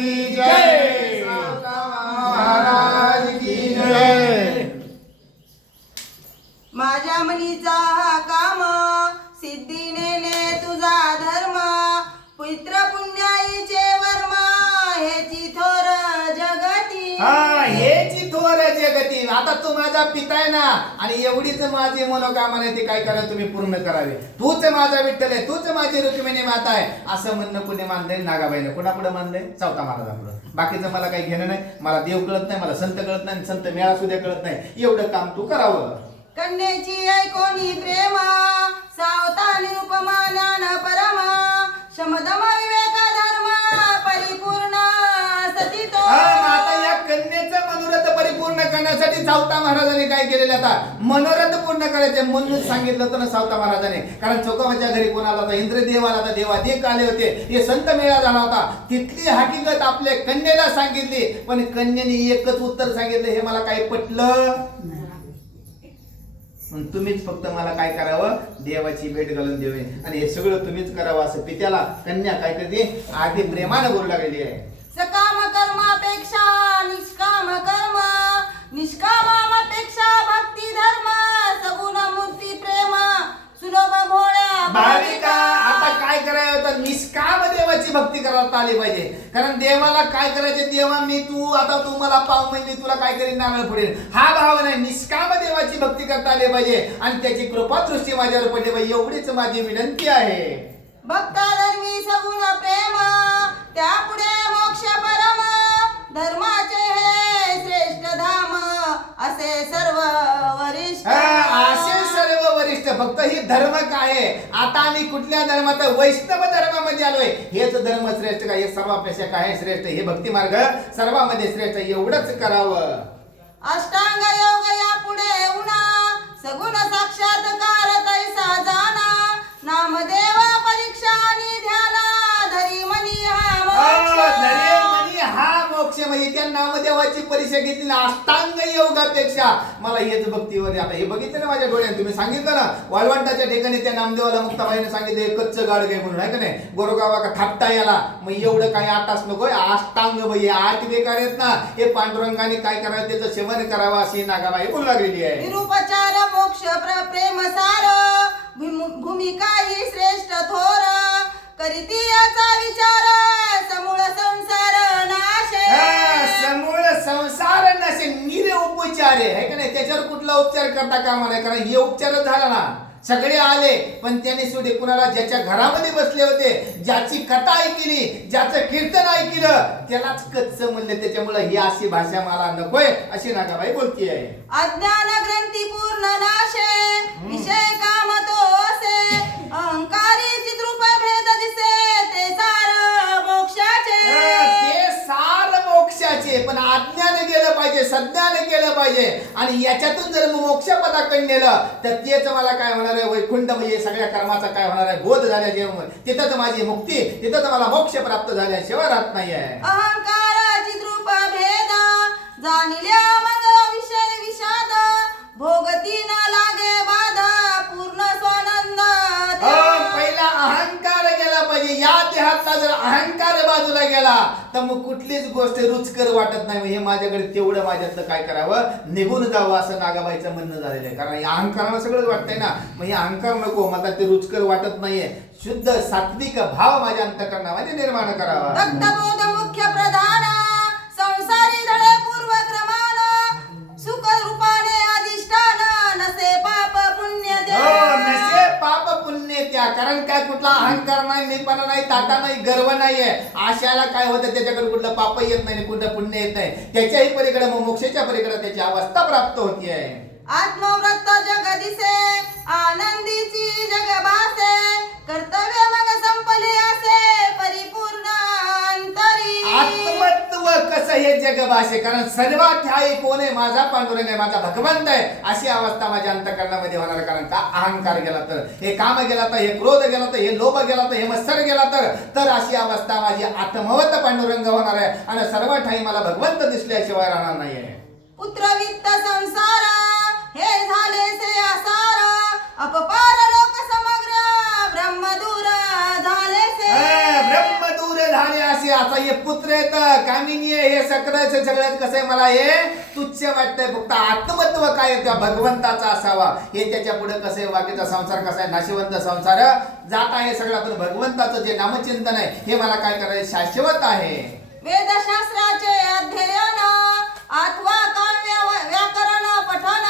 की जय, महाराज की जय. माझ्या मनीचा हा काम सिद्धीने ने तुझा धर्म पित्र पुण्याईचे वर्म हेची थोर जगती. हा हेची थोर जगती. आता तू माझा पिता आहे ना आणि एवढीच माझी मनोकामना ती काय करा तुम्ही पूर्ण करावी. तूच माझा विठ्ठल आहे, तूच माझी रुक्मिणी माता आहे असं म्हणणं कुणी मानलंय? नागाबाईने. कुणापुढे मानलंय? चौथा महाराजांपुढे. बाकीचं मला काही घेणं नाही. मला देव कळत नाही, मला संत कळत नाही, संत मेळा सुद्धा कळत नाही. एवढं काम तू करावं. कन्येची ऐकोनी प्रेम सावता निरुपमा ज्ञान परम शमदम विवेक धर्म परिपूर्ण सती तो. आता या कन्येचं मनोरथ परिपूर्ण करण्यासाठी सावता महाराजांनी काय केलेलं? आता मनोरथ पूर्ण करायचे म्हणून सांगितलं होतं ना सावता महाराजांनी. कारण चौकाबाच्या घरी कोणाला आता इंद्रदेव आला होता, देवादेव आले होते, हे संत मेळा झाला होता. तिथली हकीकत आपल्या कन्येला सांगितली, पण कन्येने एकच उत्तर सांगितलं, हे मला काही पटलं. तुम्हीच फक्त मला काय करावं? देवाची भेट घालून देवे आणि हे सगळं तुम्हीच करावं असं पित्याला कन्या काय करते? आधी प्रेमानं बोलू लागलेली आहे. सकाम कर्मापेक्षा निष्काम कर्म निष्कामापेक्षा भक्ती धर्म सगुण मूर्ती प्रेम सुलभ भोळ्या भाविका. आता काय करायचं होतं? निष्काम देवाची भक्ती करायला आली पाहिजे. कारण देवाला काय करायचे? देवा मी तू आता तू मला पाव म्हणजे तुला काय करीन? नारळ फोडेल. हा भाव नाही. निष्काम देवाची भक्ती करता आली पाहिजे आणि त्याची कृपा दृष्टी माझ्यावर पडली पाहिजे. एवढीच माझी विनंती आहे. भक्ता धर्मी सगुण प्रेम त्यापुढे मोक्ष परम धर्माचे हे श्रेष्ठ धाम असे सर्व वरिष्ठ. असे सर्व वरिष्ठ. फक्त ही धर्म काय आहे? आता आम्ही कुठल्या धर्मात? वैष्णव धर्मामध्ये आलोय. हेच धर्म श्रेष्ठ काय? हे सर्वापेक्षा काय श्रेष्ठ? हे भक्ती मार्ग सर्वांमध्ये श्रेष्ठ. एवढंच करावं. अष्टांग योग यापुढे उना सगुण साक्षात्कार तैसा जाना नामदेव परीक्षा आणि ध्याना धरी मनी हा मोक्ष. हा मोक्ष म्हणजे त्या नामदेवाची परीक्षा घेतली ना अष्टांग योगापेक्षा मला हेच भक्तीवर. आता हे बघितलं ना माझ्या डोळ्याने. तुम्ही सांगितलं ना वाळवंटाच्या ठिकाणी त्या नामदेवाला मुक्ताबाईने सांगितले कच्च गाड गे म्हणून आहे का नाही? गोरोगावा का थापता याला. मग एवढं काही आताच नको. अष्टांग बाई 8 बेकार आहेत ना. हे पांडुरंगाने काय करावं? त्याचं सेवन करावं अशी नागाबाई बोलू लागलेली आहे. निरुपचार मोक्ष प्रेम सार भूमिका ही श्रेष्ठ थोर करीती याचा विचार समूळ संसार नाशे. समूळ संसार नसे निरे उपचार आहे का नाही? त्याच्यावर कुठला उपचार करता कामा नाही. कारण हे उपचार झाला ना सगळे आले पण त्याने सोडे कुणाला? ज्याच्या घरामध्ये बसले होते, ज्याची कथा ऐकली, ज्याचं कीर्तन ऐकलं त्यालाच कच्च म्हणले. त्याच्यामुळे ही अशी भाषा मला नकोय अशी नागाबाई बोलती आहे. अज्ञान ग्रंथी पूर्ण नाशे विषय काम तो असे अहंकारी चित्रूप भेद दिसे ते सार मोक्षाचे. ते सार मोक्षाचे. पण अज्ञान गेलं पाहिजे, सज्ञान केलं पाहिजे आणि याच्यातून जर मोक्ष पदाकडे नेलं तर तेच मला काय होणार आहे? वैकुंठ म्हणजे सगळ्या कर्माचा काय होणार आहे? बोध झाल्याचे तिथंच माझी मुक्ती, तिथंच मला मोक्ष प्राप्त झाल्याशिवाय राहत नाही आहे. अहंकार चित्रूप भेद जाणिल्या मग विषय विषाद भोगती न लागे बाधा पूर्ण स्वानंद. पहिला अहंकार गेला पाहिजे. या देहातला जर अहंकार बाजूला गेला तर मग कुठलीच गोष्ट रुचकर वाटत नाही. हे माझ्याकडे तेवढं माझ्यातलं काय करावं? निघून जावं असं नागाबाईचं म्हणणं झालेलं आहे. कारण या अहंकाराला सगळंच वाटतंय ना. मग हे अहंकार नको. मला ते रुचकर वाटत नाहीये. शुद्ध सात्विक भाव माझ्या अंतःकरणामध्ये निर्माण करावा. दत्तबोध मुख्य प्रधान संसारी धडे पूर्व क्रमान सुख रूपाने अधिष्ठान नसे पाप पुण्य दे. नसे पाप पुण्य त्या. कारण काय? कुठला अहंकार नाही, मीपणा नाही, ताटा नाही, गर्व नाहीये. आशाला काय होतं? त्याच्याकडे कुठलं पाप येत नाही, कुठलं पुण्य येत नाही. त्याच्याही पलीकडे मग मोक्षाच्या पलीकडे त्याची अवस्था प्राप्त होती आहे. आत्मव्रत जग दिसे आनंदीची जग भासे कर्तव्य मग संपले असे परिपूर्ण अंतरी. आत्मत्व कसं हे जग भाषे. कारण सर्वात ठाई कोण आहे? माझा पांडुरंग आहे, माझा भगवंत आहे. अशी अवस्था माझ्या अंतःकरणामध्ये होणार. कारण का? अहंकार गेला तर, हे काम गेला तर, हे क्रोध गेला तर, हे लोभ गेला तर, हे मत्सर गेला तर अशी अवस्था माझी आत्मवत पांडुरंग होणार आहे आणि सर्व ठाई मला भगवंत दिसल्याशिवाय राहणार नाहीये. पुत्र वित्त संसार हे झाले से आसार अपपार लोक समग्र ब्रह्मदूर झाले से. ब्रह्मदूर झाले असे आता हे पुत्र येत कामिनी आहे हे सगळ्यात कसं आहे मला हे तुच्छ वाटतंय फक्त आत्मत्व काय आहे त्या भगवंताचा असावा हे त्याच्या पुढे कसं आहे बाकीचा संसार कसा आहे नाशिवंत संसार जात आहे सगळं पण भगवंताचं जे नामचिंतन आहे हे मला काय करायचं शाश्वत आहे वेदशास्त्राचे अध्ययन अथवा काव्य व्याकरण पठन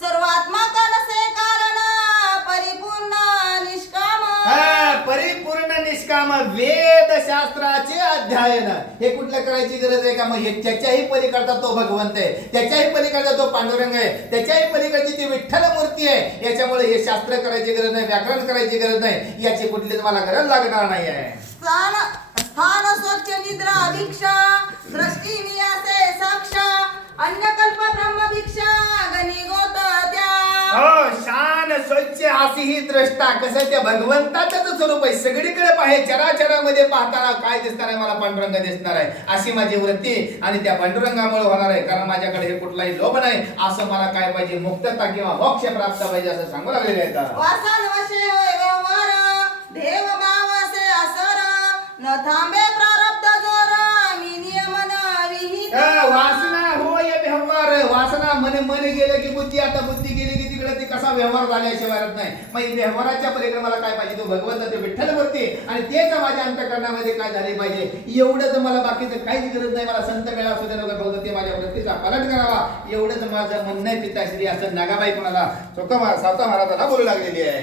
सर्वात्मक नसे कारण परिपूर्ण निष्काम परिपूर्ण निष्काम वेद शास्त्राचे अध्ययन हे कुठलं करायची गरज आहे का मग हे त्याच्याही पलीकडचा तो भगवंत आहे त्याच्याही पलीकडचा तो पांडुरंग आहे त्याच्याही पलीकडची ती विठ्ठल मूर्ती आहे याच्यामुळे हे शास्त्र करायची गरज नाही व्याकरण करायची गरज नाही याची कुठलीच मला गरज लागणार नाही आहे स्थान स्वच्छ निद्रा भिक्षा दृष्टी नियासे साक्ष अन्नकल्प ब्रह्म भिक्षा गणी गोत त्या शान स्वच्छ अशी ही द्रष्टा कसं त्या भगवंताचं स्वरूप आहे सगळीकडे पाहे चराचरामध्ये पाहताना काय दिसणार आहे मला पांडुरंग दिसणार आहे अशी माझी वृत्ती आणि त्या पांडुरंगामुळे होणार आहे कारण माझ्याकडे हे कुठलाही लोभ नाही असं मला काय पाहिजे मुक्तता किंवा मोक्ष प्राप्त पाहिजे असं सांगू लागलेले आहेत वासन वशे होय व्यवहार देव मावसे असर न थांबे प्रारब्ध जोर मी नियमन विहित वासना होय व्यवहार वासना मन गेलं की बुद्धी आता बुद्धी गेली की तिकडे ती कसा व्यवहार झाल्याशिवाय राहत नाही मग व्यवहाराच्या पलीकडे मला काय पाहिजे तो भगवंत ते विठ्ठल मूर्ती आणि तेच माझ्या अंतःकरणामध्ये काय झाले पाहिजे एवढंच मला बाकीचं काहीच गरज नाही मला संत मेळा सुद्धा नको फक्त ते माझ्या वृत्तीचा पालन करावा एवढंच माझं म्हणणं आहे पिताश्री असं नागाबाई कोणाला स्वतः महाराजांना बोलू लागलेली आहे